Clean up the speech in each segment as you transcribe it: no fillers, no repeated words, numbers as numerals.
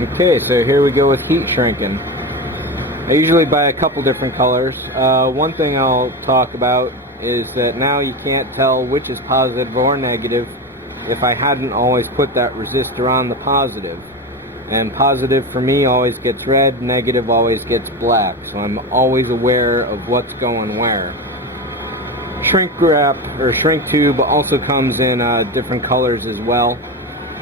Okay, so here we go with heat shrinking. I usually buy a couple different colors. One thing I'll talk about is that now you can't tell which is positive or negative if I hadn't always put that resistor on the positive. And positive for me always gets red, negative always gets black. So I'm always aware of what's going where. Shrink wrap or shrink tube also comes in different colors as well.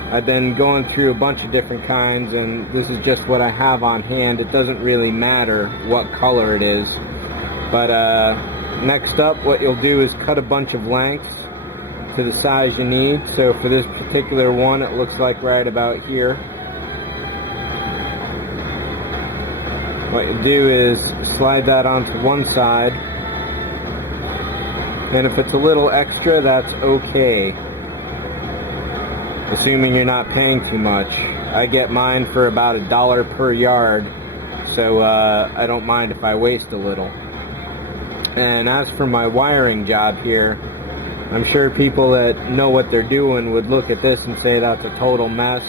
I've been going through a bunch of different kinds, and this is just what I have on hand. It doesn't really matter what color it is. But next up, what you'll do is cut a bunch of lengths to the size you need. So for this particular one, it looks like right about here. What you do is slide that onto one side, and if it's a little extra, that's okay, assuming you're not paying too much. I get mine for about $1 per yard, so I don't mind if I waste a little. And as for my wiring job here, I'm sure people that know what they're doing would look at this and say that's a total mess.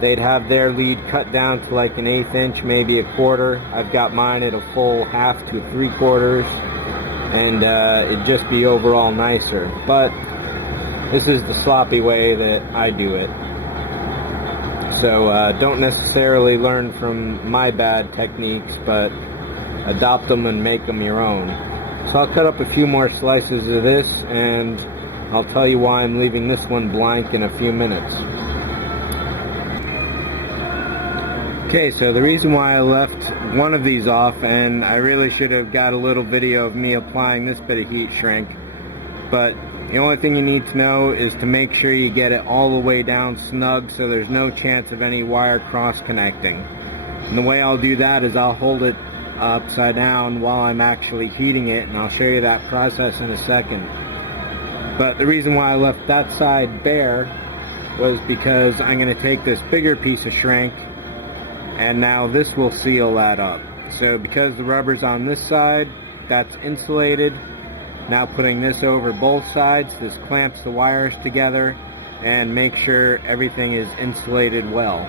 They'd have their lead cut down to like an 1/8 inch, maybe a quarter. I've got mine at a full 1/2 to 3/4, and it'd just be overall nicer. But this is the sloppy way that I do it. So don't necessarily learn from my bad techniques, but adopt them and make them your own. So I'll cut up a few more slices of this, and I'll tell you why I'm leaving this one blank in a few minutes. Okay, so the reason why I left one of these off, and I really should have got a little video of me applying this bit of heat shrink, but the only thing you need to know is to make sure you get it all the way down snug so there's no chance of any wire cross connecting. And the way I'll do that is I'll hold it upside down while I'm actually heating it, and I'll show you that process in a second. But the reason why I left that side bare was because I'm going to take this bigger piece of shrink, and now this will seal that up. So because the rubber's on this side, that's insulated. Now putting this over both sides, this clamps the wires together and makes sure everything is insulated well.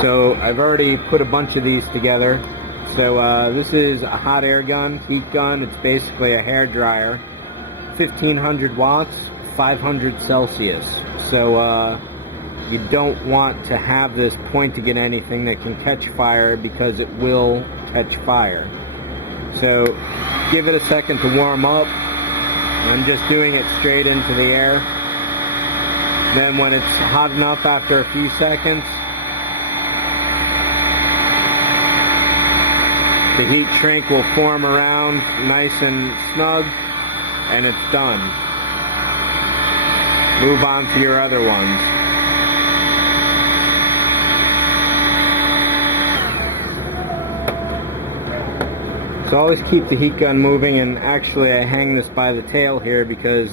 So I've already put a bunch of these together. So this is a hot air gun, heat gun. It's basically a hair dryer. 1500 watts, 500 Celsius. So you don't want to have this pointing at anything that can catch fire, because it will catch fire. So give it a second to warm up. I'm just doing it straight into the air. Then when it's hot enough after a few seconds, the heat shrink will form around nice and snug, and it's done. Move on to your other ones. So always keep the heat gun moving, and actually I hang this by the tail here because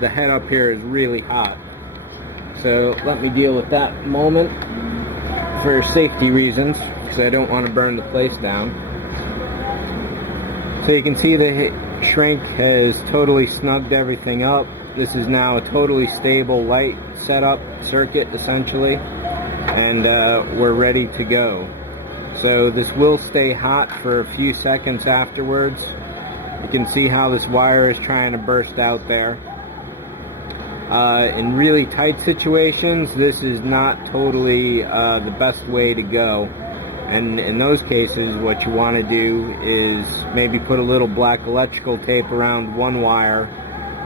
the head up here is really hot. So let me deal with that moment for safety reasons, because I don't want to burn the place down. So you can see the shrink has totally snugged everything up. This is now a totally stable light setup circuit essentially, and we're ready to go. So this will stay hot for a few seconds afterwards. You can see how this wire is trying to burst out there. In really tight situations, this is not totally the best way to go. And in those cases, what you want to do is maybe put a little black electrical tape around one wire,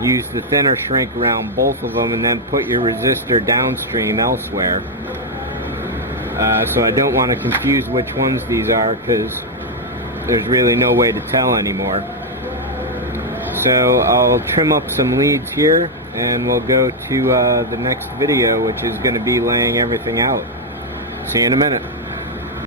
use the thinner shrink around both of them, and then put your resistor downstream elsewhere. So I don't want to confuse which ones these are, because there's really no way to tell anymore. So I'll trim up some leads here, and we'll go to the next video, which is going to be laying everything out. See you in a minute.